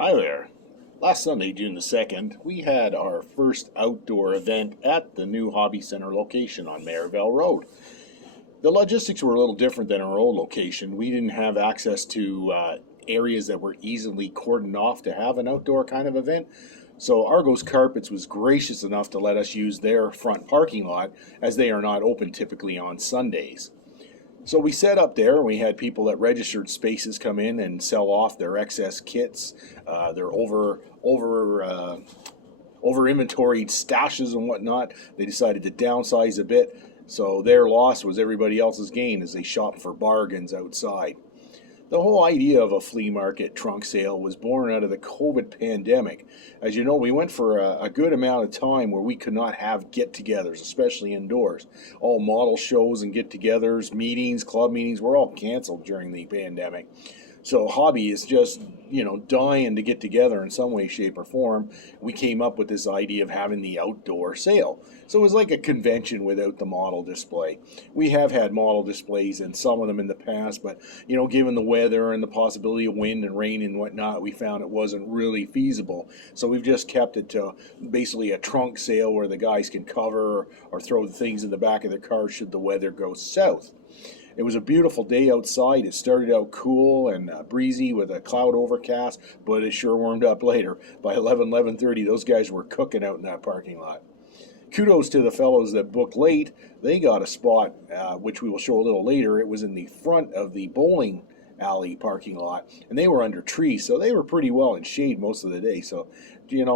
Hi there. Last Sunday, June the 2nd, we had our first outdoor event at the new Hobby Center location on Maryvale Road. The logistics were a little different than our old location. We didn't have access to areas that were easily cordoned off to have an outdoor kind of event. So Argos Carpets was gracious enough to let us use their front parking lot as they are not open typically on Sundays. So we set up there, and we had people that registered spaces come in and sell off their excess kits, their over inventoried stashes and whatnot. They decided to downsize a bit, so their loss was everybody else's gain as they shopped for bargains outside. The whole idea of a flea market trunk sale was born out of the COVID pandemic. As you know, we went for a good amount of time where we could not have get-togethers, especially indoors. All model shows and get-togethers, meetings, club meetings were all canceled during the pandemic. So hobby is just, dying to get together in some way, shape, or form. We came up with this idea of having the outdoor sale. So it was like a convention without the model display. We have had model displays and some of them in the past, but given the weather and the possibility of wind and rain and whatnot, we found it wasn't really feasible. So we've just kept it to basically a trunk sale where the guys can cover or throw the things in the back of their car should the weather go south. It was a beautiful day outside. It started out cool and breezy with a cloud overcast, but it sure warmed up later. By 11:30, those guys were cooking out in that parking lot. Kudos to the fellows that booked late. They got a spot, which we will show a little later. It was in the front of the bowling alley parking lot, and they were under trees, so they were pretty well in shade most of the day. So,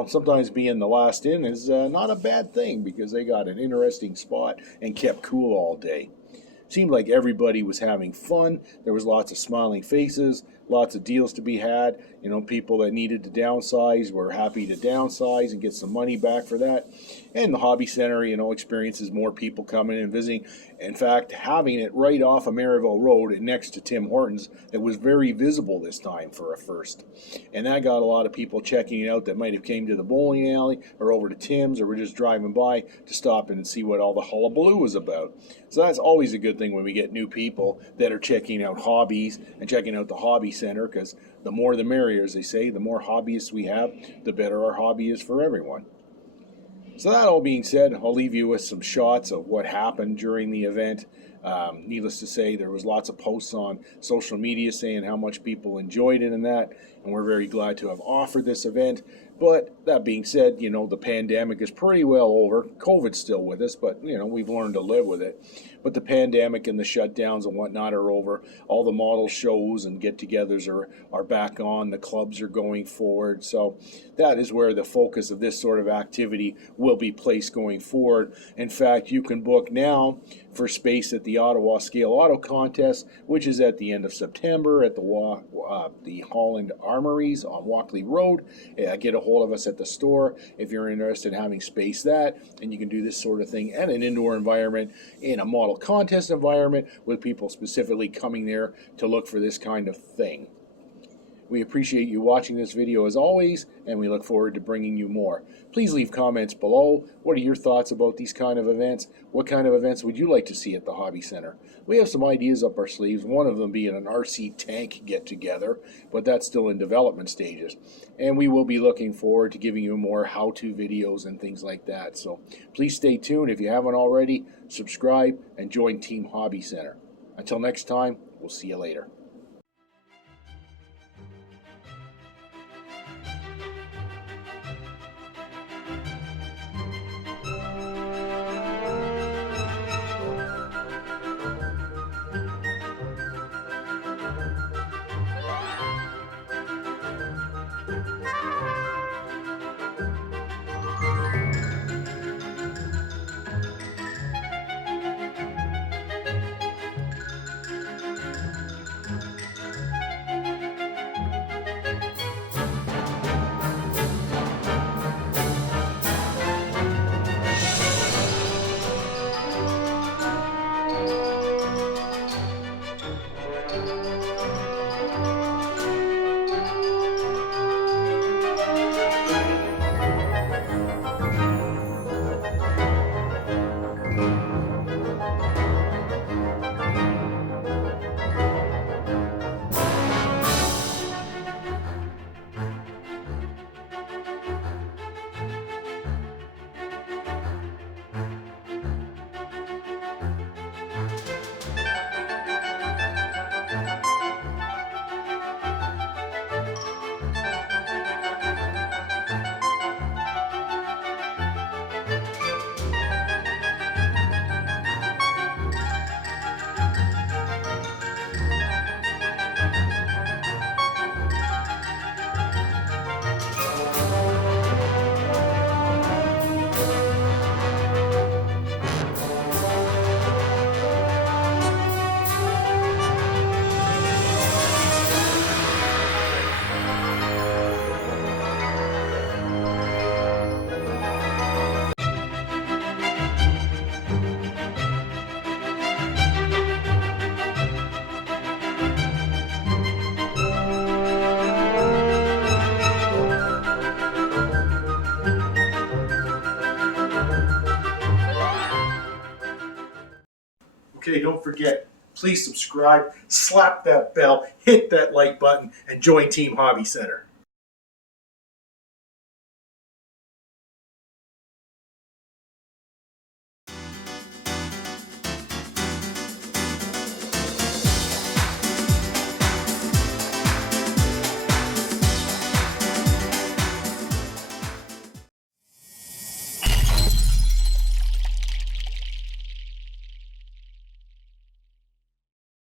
sometimes being the last in is not a bad thing because they got an interesting spot and kept cool all day. Seemed like everybody was having fun. There was lots of smiling faces, lots of deals to be had. People that needed to downsize were happy to downsize and get some money back for that. And the Hobby Center, experiences more people coming and visiting. In fact, having it right off of Maryville Road and next to Tim Hortons, it was very visible this time for a first. And that got a lot of people checking it out that might have came to the bowling alley or over to Tim's or were just driving by to stop in and see what all the hullabaloo was about. So that's always a good thing when we get new people that are checking out hobbies and checking out the Hobby Center, because the more the merrier, as they say. The more hobbyists we have, the better our hobby is for everyone. So that all being said, I'll leave you with some shots of what happened during the event. Needless to say, there was lots of posts on social media saying how much people enjoyed it and that, and we're very glad to have offered this event. But that being said, the pandemic is pretty well over. COVID's still with us, but, we've learned to live with it. But the pandemic and the shutdowns and whatnot are over. All the model shows and get-togethers are back on. The clubs are going forward. So that is where the focus of this sort of activity will be placed going forward. In fact, you can book now for space at the Ottawa Scale Auto Contest, which is at the end of September at the Holland Armories on Walkley Road. Get a hold of us at the store if you're interested in having space and you can do this sort of thing at an indoor environment in a model contest environment with people specifically coming there to look for this kind of thing. We appreciate you watching this video as always, and we look forward to bringing you more. Please leave comments below. What are your thoughts about these kind of events? What kind of events would you like to see at the Hobby Center? We have some ideas up our sleeves, one of them being an RC tank get-together, but that's still in development stages. And we will be looking forward to giving you more how-to videos and things like that. So please stay tuned. If you haven't already, subscribe and join Team Hobby Center. Until next time, we'll see you later. don't forget, please subscribe, slap that bell, hit that like button, and join Team Hobby Center.